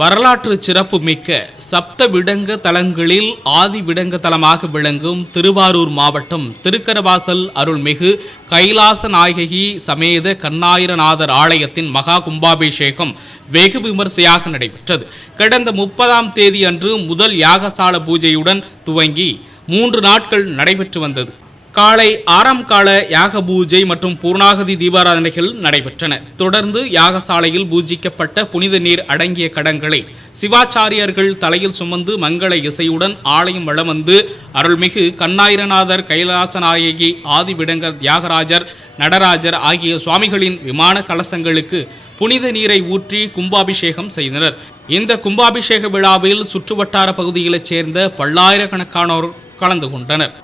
வரலாற்று சிறப்புமிக்க சப்த விடங்க தலங்களில் ஆதி விடங்க தலமாக விளங்கும் திருவாரூர் மாவட்டம் திருக்கரவாசல் அருள்மிகு கைலாச நாயகி சமேத கண்ணாயிரநாதர் ஆலயத்தின் மகா கும்பாபிஷேகம் வெகு விமர்சையாக நடைபெற்றது. கடந்த 30ஆம் தேதி அன்று முதல் யாகசால பூஜையுடன் துவங்கி 3 நாட்கள் நடைபெற்று வந்தது. காலை 6ஆம் கால யாக பூஜை மற்றும் பூர்ணாகதி தீபாராதனைகள் நடைபெற்றன. தொடர்ந்து யாகசாலையில் பூஜிக்கப்பட்ட புனித நீர் அடங்கிய கடங்களை சிவாச்சாரியர்கள் தலையில் சுமந்து மங்கள இசையுடன் ஆலயம் வலம் வந்து அருள்மிகு கண்ணாயிரநாதர் கைலாசநாயகி ஆதிவிடங்கர் தியாகராஜர் நடராஜர் ஆகிய சுவாமிகளின் விமான கலசங்களுக்கு புனித நீரை ஊற்றி கும்பாபிஷேகம் செய்தனர். இந்த கும்பாபிஷேக விழாவில் சுற்றுவட்டார பகுதிகளைச் சேர்ந்த பல்லாயிரக்கணக்கானோர் கலந்து கொண்டனர்.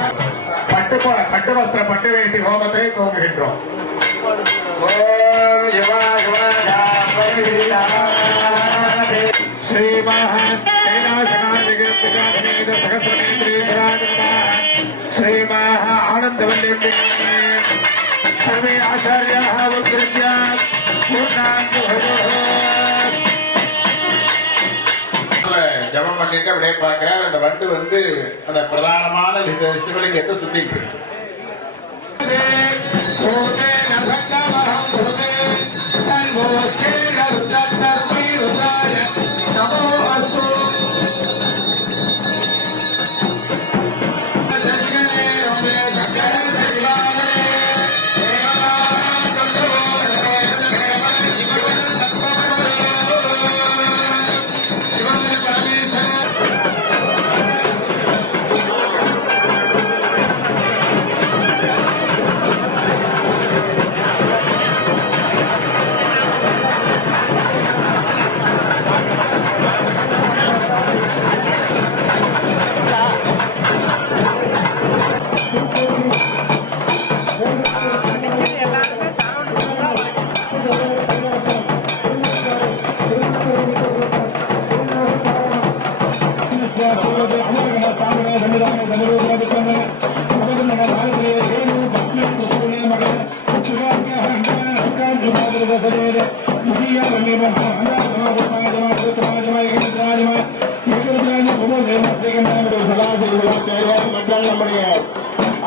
பட்டு வஸ்திர பட்டு வேட்டி ஹோமத்தை துவங்குகின்றோம். ஸ்ரீமஹன் ஸ்ரீமஹ ஆனந்தவல்லி ஸ்ரீ ஆச்சாரிய ஜபம் பண்ணிட்டு அப்படியே பார்க்கிறார். அந்த வண்டு வந்து அந்த பிரதானமான சிவலிங்கத்தை சுத்திட்டு இருக்கு.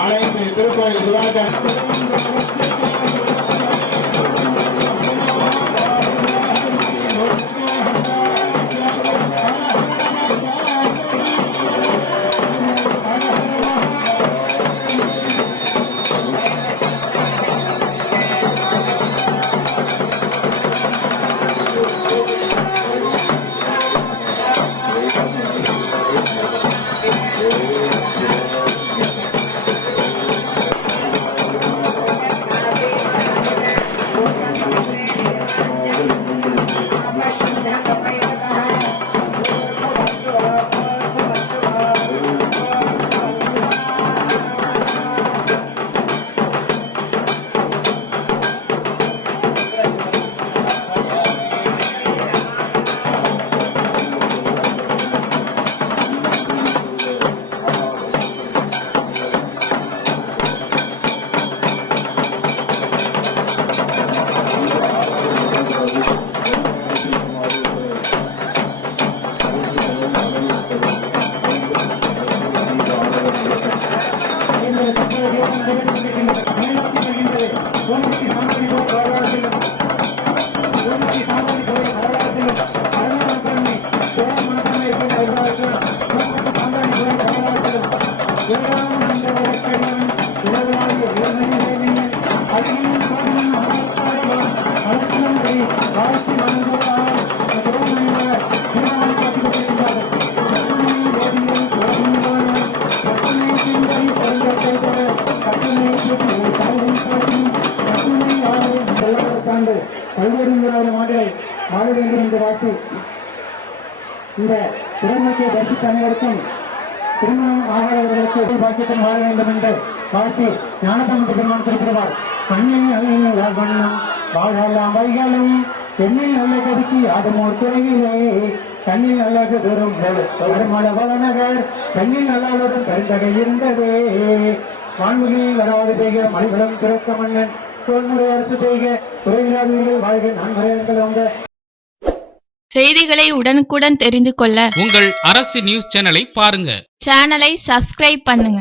அனைத்து திருக்கோயில் இந்த திருமணத்தை தரிசித்த அனைவருக்கும் திருமணம் ஆகாதவர்களுக்கு பாக்கியத்தின் வாழ வேண்டும் என்று வாழ்த்தி ஞானசம்பந்த பெருமான் குறிப்பிடுவார். கண்ணில் நல்ல வண்ணம் வாழலாம் வைகளும் பெண்ணில் நல்ல கதிக்கு அதுமோர் துறையிலே கண்ணில் நல்லது தரும் வளநகர் பெண்ணில் நல்லாளுடன் பெருந்தகை இருந்ததே. வான்மொழியில் வராது பெய்க மலைகளும் திறக்க மன்னன் தோல்முறை அரசு பெய்க துறையிலாதீர்கள் வாழ்க நான் வரையங்கள் வந்த செய்திகளை உடனுக்குடன் தெரிந்து கொள்ள உங்கள் அரசு நியூஸ் சேனலை பாருங்க. சேனலை சப்ஸ்கிரைப் பண்ணுங்க.